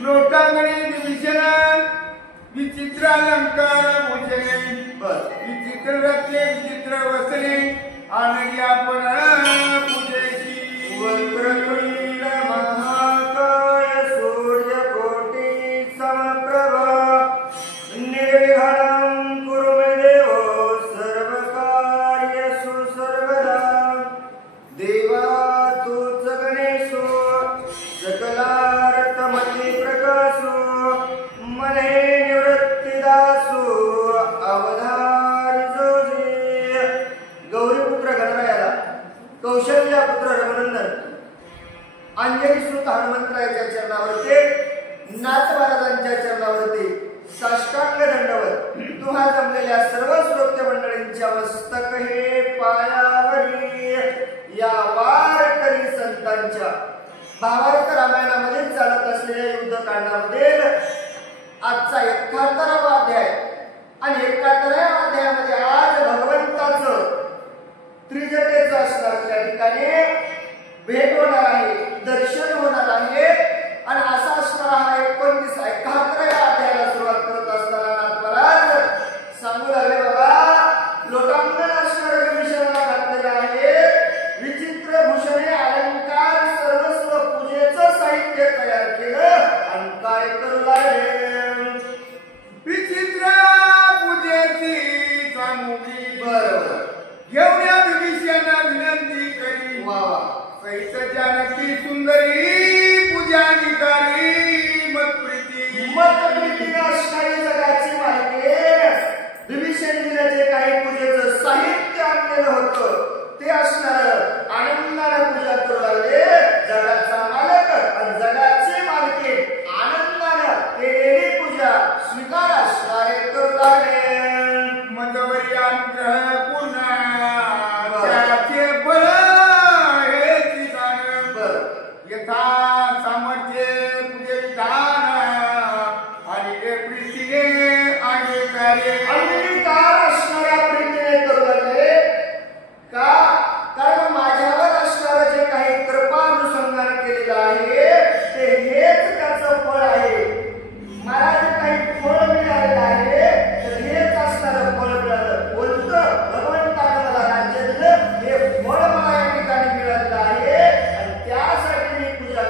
लोटांगणी विभीषण विचित्र अलंकार भूषणे विचित्र रत्ने विचित्र वसने आणि आपण पूजेची वक्रतुंड महाकाय सूर्यकोटी समप्रभा निर्विघ्नं कुरु मे देवो सर्वकार्येषु सर्वदा देवा तूच गणेशो सकलार्थमती प्रकाशो मने निवृत्तिदासो अवधारी जोजी गौरीपुत्र गणरायाला कौशल्यापुत्र रघुनंदन अंजनी सुत हनुमंतरायाच्या चरणावरती नाथ महाराजांच्या चरणावरती साष्टांग दंडवत तुहा जमलेल्या सर्व श्रोते मंडळींच्या मस्तक हे पायावरी या वारकरी संतांच्या भावार्थ रामायणामध्ये चालत असलेल्या युद्धकांडामध्ये आजचा 71वा अध्याय आणि 71व्या अध्यायामध्ये आज भगवंताचं त्रिजटेचं असणार त्या ठिकाणी भेट होणार आहे, दर्शन होणार आहे आणि असा असणारा हा 71व्या अध्यायाला सुरुवात करत असताना नाथ महाराज सांगू लागले बाबा लोटांगण असणाऱ्या विभीषणाला घातलेलं आहे विचित्र भूषणे अलंकार सर्वस्व पूजेचं साहित्य तयार केलं आणि काय करू लागले विचित्र पूजेची सामुग्री बरोबर घेऊन या विभीषणा विनंती करी वा वा सहित जानकी सुंदरी पूजाधिकारी मतप्रीती असणारी जगाची मालके विभीषणजीने जे काही पूजेचं साहित्य आणलेलं होतं ते असणार आनंदाने पूजा करू लागले जगाचा मालक आणि जगाची मालकी आनंदाने केलेली पूजा स्वीकार असणारे करू लागले मंदवरी अनुग्रह पुन्हा त्याचे बळ हेची जाण यथा सामर्थ्य पूजे विधान आणि हे प्रीतीने आणि कार्य अंगीकार असणाऱ्या प्रीतीने करू लागले का कारण माझ्यावर असणारं जे काही कृपानुसंधान केलेलं आहे ते हेच त्याचं फळ आहे मला जे काही फळ मिळालेलं आहे तर हेच असणारं फळ मिळालं बोलतं भगवंतानं मला राज्य दिलं हे फळ मला या ठिकाणी मिळालेलं आहे आणि त्यासाठी मी पूजा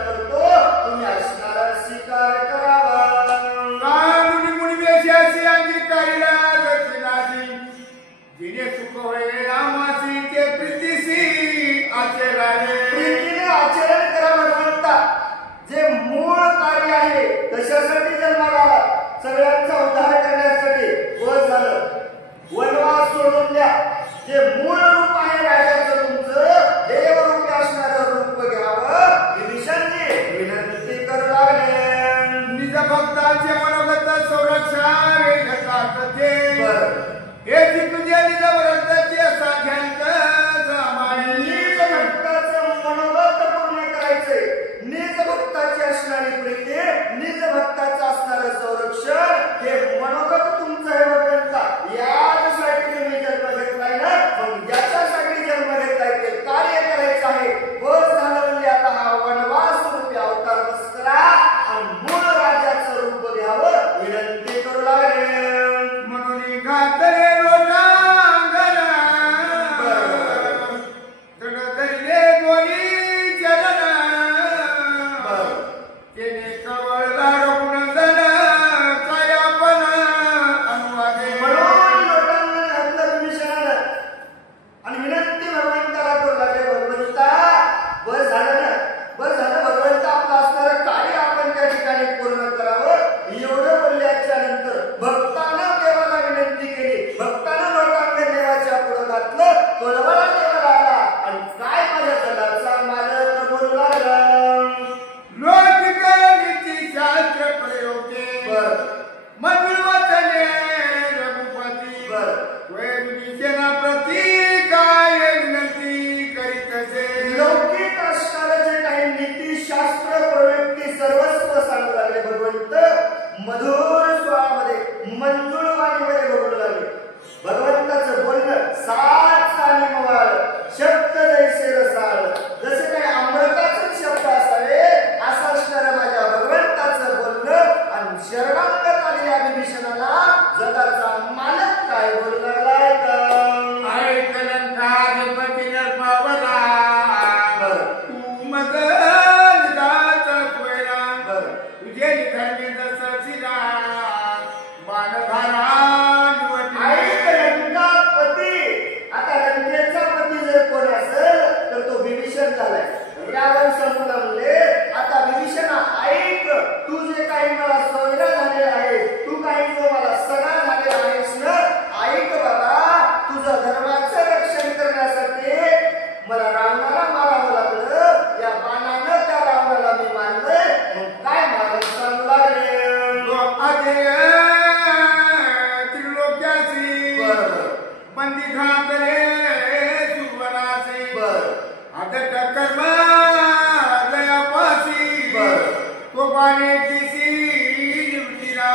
झालाय. रावण संपला म्हणले. आता विभीषणा ऐक, तू जे काही मला सोयरा झालेला आहे, तू काही जो मला सगळा झालेला आहेस ना, ऐक बाबा, तुझं धर्माचं रक्षण करण्यासाठी मला रावणाला मारावं लागलं. या बाणानं त्या रावणाला मी मारलंय. मग काय मारलं सांगू लागले. त्रिलोक्याची बंदी घातले सुवनाचे आदत कर्म दयापासी तो बाणे किसी निवृत्तीला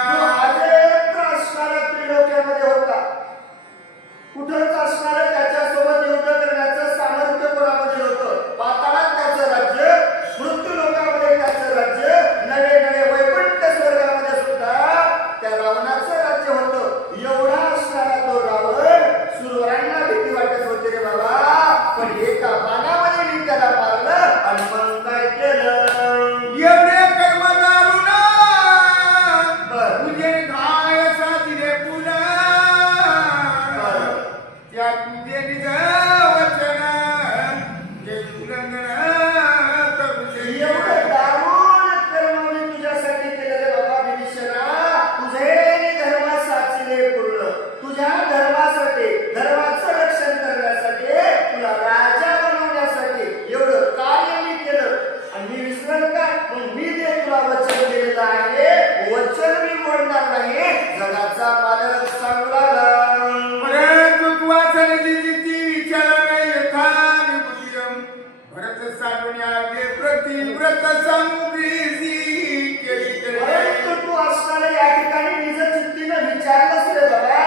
असणारा त्रिलोक्यामध्ये होता. कुठंच असणार त्याच्यासोबत युद्ध करण्याचं सामर्थ्य कोणामध्ये होतं. पाताळात त्याचं राज्य, मृत्यू लोकामध्ये त्याचं राज्य, नवे नवे वैकुंठ स्वर्गामध्ये सुद्धा त्या रावणाचं राज्य होतं. एवढा असणारा तो रावण सुरवरांना भीती वाटत होते रे बाबा. पण एका बाणामध्ये मी त्याला मारलं आणि मग काय केलं. एवढे कर्म दारुण तुझे घाय साधिले पुन्हा त्या तुझे निज वचन जे उल्लंघन करू एवढं दारुण कर्म मी तुझ्यासाठी केलं रे बाबा विभीषणा. तुझे धर्म साचले पूर्ण. तुझ्या धर्मासाठी, धर्माचं रक्षण करण्यासाठी, तुला राजा बनवण्यासाठी एवढं कार्य मी केलं. आणि मी विसरल का. मग मी जे तुला वचन दिलेलं आहे, वचन मी मोडणार नाही. जगाचा मालक सांगू लागला. परंतु तू वाचण्याची विचार यथान भरत सांगण्याचे प्रतिव्रत समुद्री केली. परंतु तू असणारे या ठिकाणी निज चित्तीनं विचारलंस रे बाबा.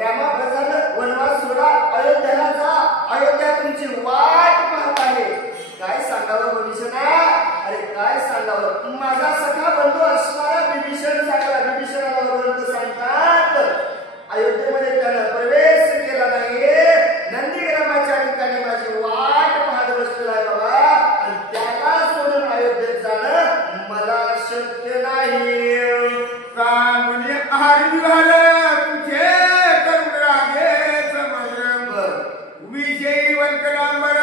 रामा बसानं वनवास सोडा, अयोध्याला जा. अयोध्या तुमची वाट पाहत आहे. काय सांगावं विभीषणा. अरे काय सांगावं. माझा सखा बंधू असणारा विभीषण सांगला. विभीषणाला भगवंत सांगतात अयोध्येमध्ये त्यानं प्रवेश केला नाही. नंदीग्रामाच्या ठिकाणी माझी वाट पाहत बसलेला आहे बाबा. आणि त्याला सोडून अयोध्येत जाणं मला शक्य नाही. म्हणजे आहार तुझे करुण रागे समग्र विजयी वल्कलांबर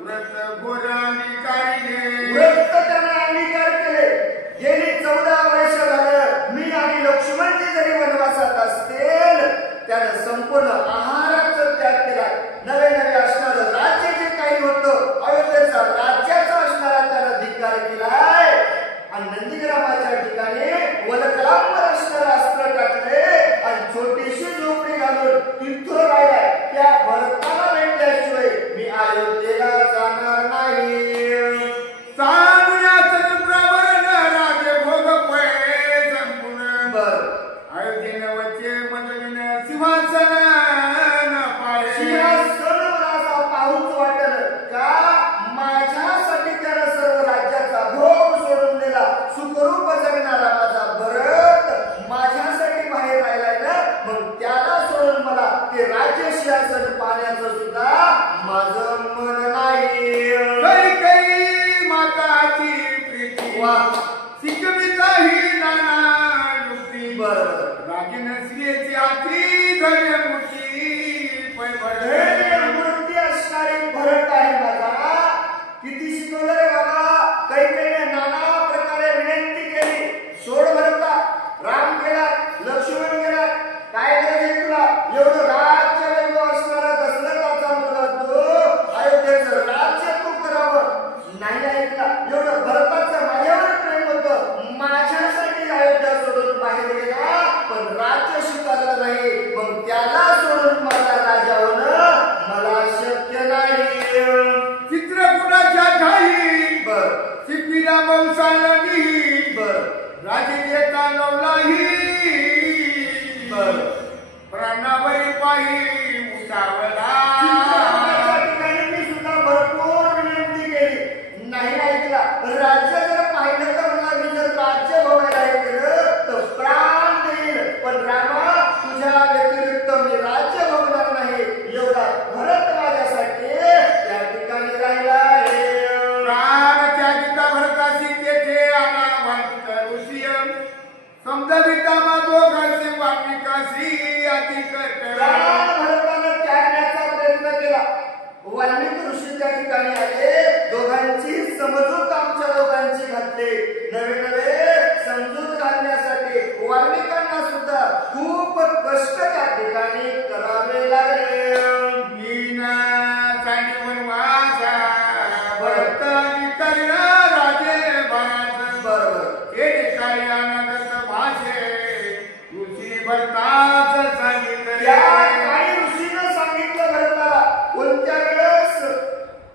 व्रत गोरानिकारीने व्रत त्याने अंगीकार केले. गेली 14 वर्ष झालं मी आणि लक्ष्मणजी जरी वनवासात असतील, त्यानं संपूर्ण आहाराचा त्याग केला. नवे नवे असणारं राज्य जे काही होतं अयोध्येचा राज्याचा असणारा त्यानं धिक्कार केलाय. आणि नंदीग्रामाच्या ठिकाणी वलकलांवर असणारं अस्त्र टाकले आणि छोटीशी झोपडी घालून तिथं राहिलाय. त्या भरताला भेटल्याशिवाय मी अयोध्येला जाणार नाही. अयोध्येने वच्चे मंडळीने सिंहासन सिंहासन मला पाहूच वाटलं का. माझ्यासाठी त्यानं सर्व राज्याचा भोग सोडून दिला. सुखरूप जगणारा माझा भरत माझ्यासाठी बाहेर राहिलाय ना. मग त्याला सोडून मला ते राज्य सिंहासन पाहण्याचं सुद्धा माझं मन नाही. काही माताची प्रीती वा शिकविताही नाना युक्ती बरोबर. रागीन स्त्रियेची आती धन्य मूर्ती पैभर मूर्ती असणारी भरत आहे माझा. किती शिकवलं रे बाबा. काही नाना प्रकारे विनंती केली. सोड भरता. राम गेला, लक्ष्मण गेला. काय करायचं तुला. एवढं राज्य वैभव असणारा दशरथाचा मुलगा तू अयोध्येचं राज्य तू करावं नाही ऐकला. एवढं भरताचं माझ्यावर प्रेम होतं. माझ्यासाठी अयोध्या सोडून बाहेर गेला, पण राज्य स्वीकारलं नाही. मग त्याला सोडून माझा राजा होणं मला शक्य नाही. चित्रकूटाच्या ठाई बर शिपिला वंशाला नाही बर राजे देता नवलाही बर. प्राणावरी पाही उठावला. चित्रकूटाच्या ठिकाणी मी सुद्धा भरपूर विनंती केली. नाही ऐकला. राज्य जर पाहिलं तर मला मी जर राज्य भोगायला केलं तर प्राण देईल. पण रामा तुझ्या व्यतिरिक्त मी राज्य भोगणार नाही. एवढा भरत माझ्यासाठी त्या ठिकाणी राहिला आहे. प्राण त्यागिता भरतासी तेथे अनावंत ऋषियम समजविता मा दोघांचे वापिकासी अति प्राण भरतानं त्यागण्याचा प्रयत्न केला. वाल्मिकी ऋषी त्या ठिकाणी आले, दोघांची समजूत आमच्या दोघांची घातली. नवे नवे समजूत घालण्यासाठी वाल्मिकांना सुद्धा खूप कष्ट त्या ठिकाणी करावे लागले.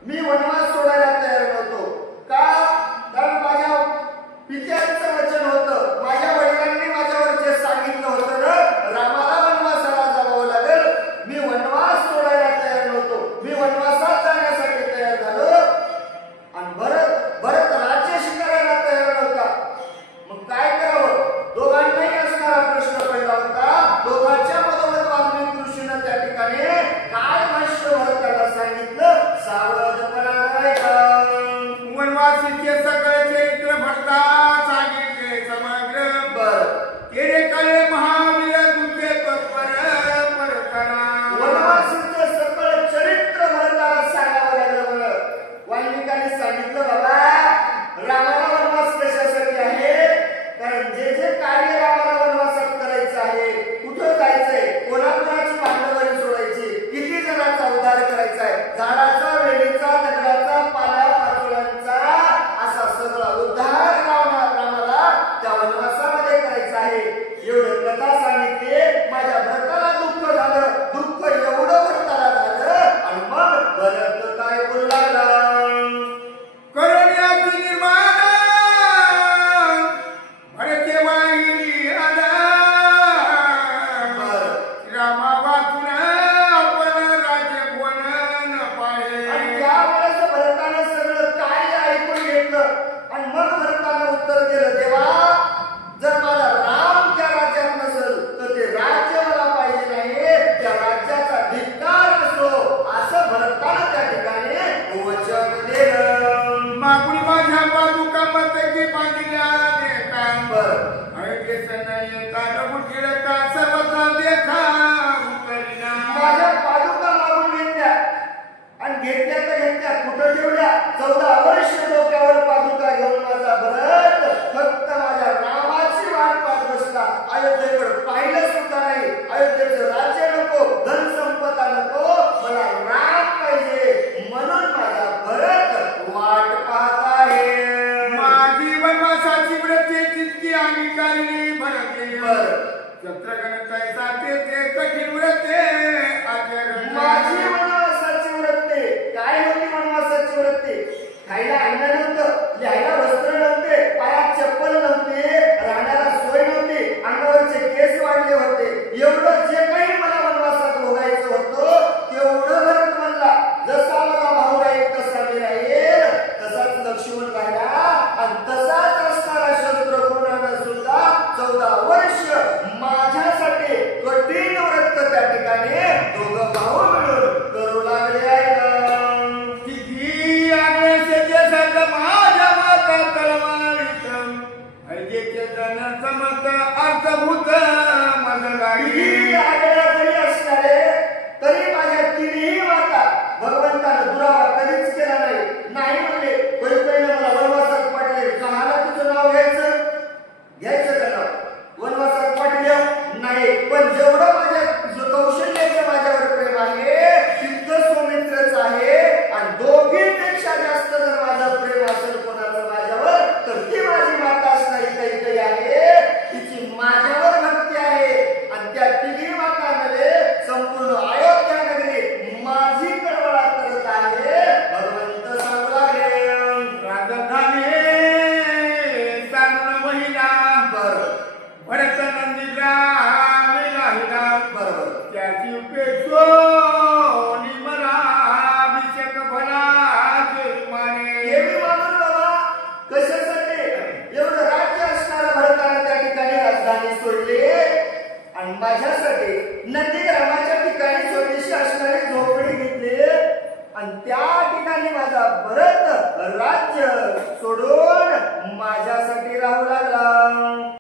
मी वनवास सोडायला तयार नव्हतो. का? कारण माझ्या पित्यांचं वचन होतं, माझ्या वडिलांनी माझ्यावर जे सांगितलं होतं ना, रामाला वनवासाला जावं लागेल. मी वनवास सोडायला तयार नव्हतो. मी वनवासात जाण्यासाठी तयार झालो. आणि भरत राज्याशी करायला तयार नव्हता. मग काय करावं? दोघांनाही असणारा प्रश्न पहिला होता. दोघांच्या मधोमध वाल्मिकी ऋषीनं त्या ठिकाणी काय भाष्य भरताना सांगितलं? सावधपणा करायचा. वनवासीचे सकळ चरित्र भरता सांगितले समग्र. केले कळे महावीर तुझे तत्पर परकरा. वनवासीचं सकळ चरित्र भरताना सांगावं लागलं. मला वाल्मिकांनी सांगितलं, बाबा रामाला वनवास कशासाठी आहे? कारण जे जे कार्य रामाला वनवासात करायचं आहे, कुठं जायचंय, कोणाकोणाची भांडवली सोडायची, किती जणांचा उद्धार करायचा आहे, झाडाचा, वेलीचा, दगडाचा, पाला पाचोळ्यांचा, असा सगळा उद्धार रामाला त्या वनवासामध्ये करायचा आहे. एवढं कथा सांगितली. माझ्या भरताला दुःख झालं. दुःख एवढं भरताला झालं. आणि मग भरत काय बोलू लागला? करुण्याची निर्माण भरते वाहिनी आला. रामा वाचून आपण राजभवन न पाहे. आणि त्यावेळेस भरतानं सगळं काय ऐकून घेतलं. आणि मग भरतानं उत्तर दिलं, देवा जर माझा राम त्या राज्यात नसेल तर ते राज्य मला पाहिजे नाही. त्या राज्याचा धिक्कार असो, असं भरतानं त्या ठिकाणी वचन दिलं. मागून माझ्या बाजूका मतकी बांधल्या देखांबर. ऐके सनय काल उठील का सर्वथा देखा उतरिना. माझ्या पादुका मागून घेतल्या. आणि घेतल्या तर घेतल्या, कुठं ठेवल्या? 14 वर्ष डोक्यावर पादुका घेऊन माझा भरत फक्त माझ्या रामाची वाट पाहत बसला. अयोध्येकडे पाहिलं सुद्धा नाही. अयोध्येचं राज्य नको, धन संपदा नको, मला राम पाहिजे. म्हणून माझा भरत वाट पाहत आहे. माझी वनवासाची व्रते जितकी आम्ही काढली भरते. शत्रुघ्न साथे ते कठीण व्रते आचरण. माझी वनवासाची व्रते काय होती? वनवासाची व्रते खायला अन्न नव्हतं, लिहायला वस्त्र नव्हते, पायात चप्पल नव्हते, राहण्याला सोय नव्हती, अंगावरचे केस वाढले होते. एवढं जे काही मला वनवासात भोगायचं होतं तेवढं भरत म्हणला. जसा माझा भाऊ राहील तसा मी राहील, तसाच लक्ष्मण राहिला. आणि तसाच असणारा शत्रुघ्नानं सुद्धा 14 वर्ष माझ्यासाठी कठीण व्रत त्या ठिकाणी दोघं भाऊ मिळून करू लागले आहे. किती आग्नेशेचे सर्व माझ्या माता तलवारीत. ऐकेचे जन समत अर्थभूत मजगाई. किती आग्नेय जरी असणारे तरी माझ्या तिन्ही माता भगवंतानं दुरावा कधीच केला नाही. नाही म्हणले, पहिलं मला वनवासात पाठवले, कहाला तुझं नाव घ्यायचं का नाव? वनवासात पाठवलं नाही. पण जेवढं माझ्या कौशल्याचं माझ्यावर प्रेम आहे तितकं सौमित्रच आहे. आणि दोघींपेक्षा जास्त जर माझं प्रेम असेल कोणाचं माझ्यावर तर ती माझी माता असणारी काही आहे. तिची माझ्यावर भक्ती आहे. आणि त्या तिन्ही मातांमध्ये संपूर्ण अयोध्या नगरी माझी कळवळा करत आहे. भगवंत सांगू लागले, राजधानी सांगून महिला भरत नंदीला मिळाला. बरोबर त्याची पेचो निमला अभिषेक भला माने. देवी मानून बाबा कशासाठी? एवढं राज्य असणारा भरताना त्या ठिकाणी राजधानी सोडली. आणि माझ्यासाठी नंदीग्रामाच्या ठिकाणी स्वदेशी असणारी झोपडी घेतली. आणि त्या ठिकाणी माझा भरत राज्य सोडून माझ्यासाठी राहू लागला.